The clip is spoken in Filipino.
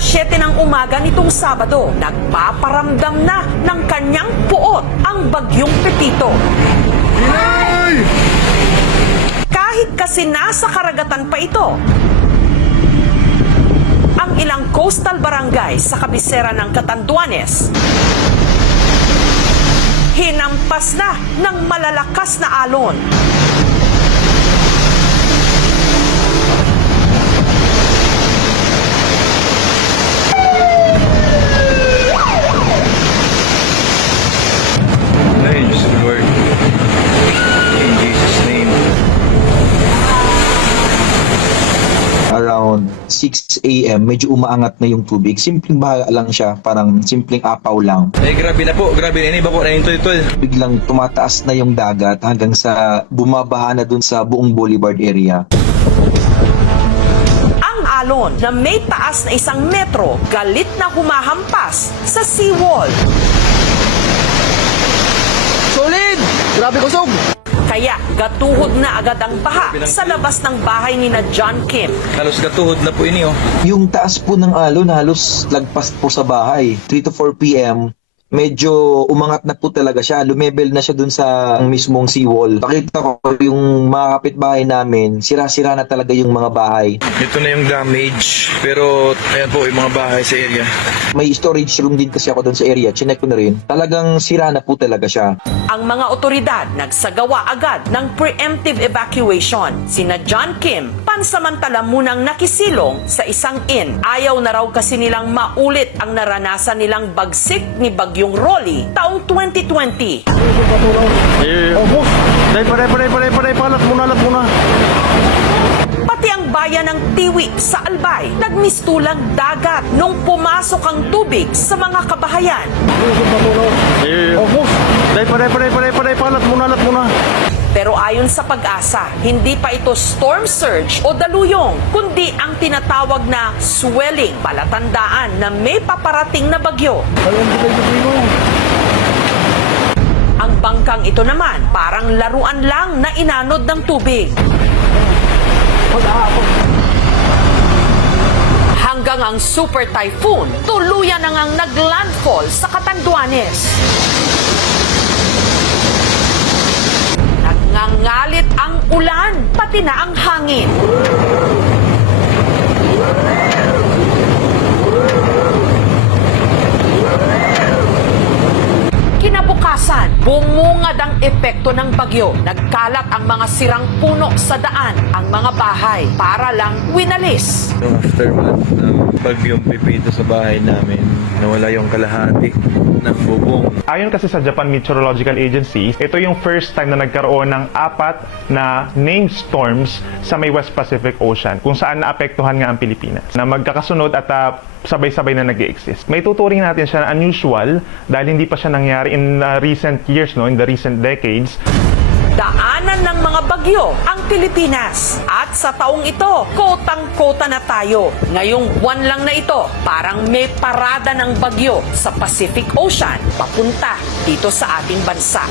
7 ng umaga nitong Sabado, nagpaparamdam na ng kanyang puot ang bagyong Pepito. Kahit kasi nasa karagatan pa ito, ang ilang coastal barangay sa kabisera ng Catanduanes hinampas na ng malalakas na alon. Praise the Lord. In Jesus' name. Around 6 a.m., medyo umaangat na yung tubig. Simpleng baha lang siya, parang simpleng apaw lang. Grabe na po, grabe na ini bako na yung tol. Biglang tumataas na yung dagat hanggang sa bumabaha na dun sa buong Boulevard area. Ang alon na may taas na 1 metro, galit na humahampas sa seawall. Solid! Grabe kusog! Kaya gatuhod na agad ang baha sa labas ng bahay ni na John Kim. Halos gatuhod na po ini oh. Yung taas po ng alon halos lagpas po sa bahay. 3 to 4 p.m., medyo umangat na po talaga siya. Lumebel na siya dun sa mismong seawall. Pakita ko yung mga kapitbahay namin, sira-sira na talaga yung mga bahay. Ito na yung damage. Pero ayan po yung mga bahay sa area. May storage room din kasi ako dun sa area. Chinek ko na rin. Talagang sira na po talaga siya. Ang mga otoridad nagsagawa agad ng preemptive evacuation. Sina John Kim, pansamantala munang nakisilong sa isang inn. Ayaw na raw kasi nilang maulit ang naranasan nilang bagsik ni Bagyong Rolly taong 2020. Oh, boss! Paray, palat muna. Pati ang bayan ng Tiwi sa Albay, nagmistulang dagat nung pumasok ang tubig sa mga kabahayan. Oh, boss! Paray, palat muna. Pero ayon sa Pag-asa, hindi pa ito storm surge o daluyong, kundi ang tinatawag na swelling, palatandaan na may paparating na bagyo. Ang bangkang ito naman, parang laruan lang na inanod ng tubig. Hanggang ang super typhoon, tuluyan na ngang naglandfall sa Catanduanes. Nagngangalit ang ulan, pati na ang hangin. Kinabukasan, bumungad ang epekto ng bagyo. Nagkalat ang mga sirang puno sa daan, ang mga bahay, para lang winalis. Yung aftermath ng bagyong Pepito sa bahay namin, nawala yung kalahati ng bubong. Ayon kasi sa Japan Meteorological Agency, ito yung first time na nagkaroon ng 4 na named storms sa may West Pacific Ocean, kung saan naapektuhan nga ang Pilipinas, na magkakasunod at sabay-sabay na nag-i-exist. May tuturing natin siya na unusual dahil hindi pa siya nangyari in recent years, in the recent decades. Daanan ng mga bagyo ang Pilipinas. At sa taong ito, kotang-kota na tayo. Ngayong buwan lang na ito, parang may parada ng bagyo sa Pacific Ocean papunta dito sa ating bansa.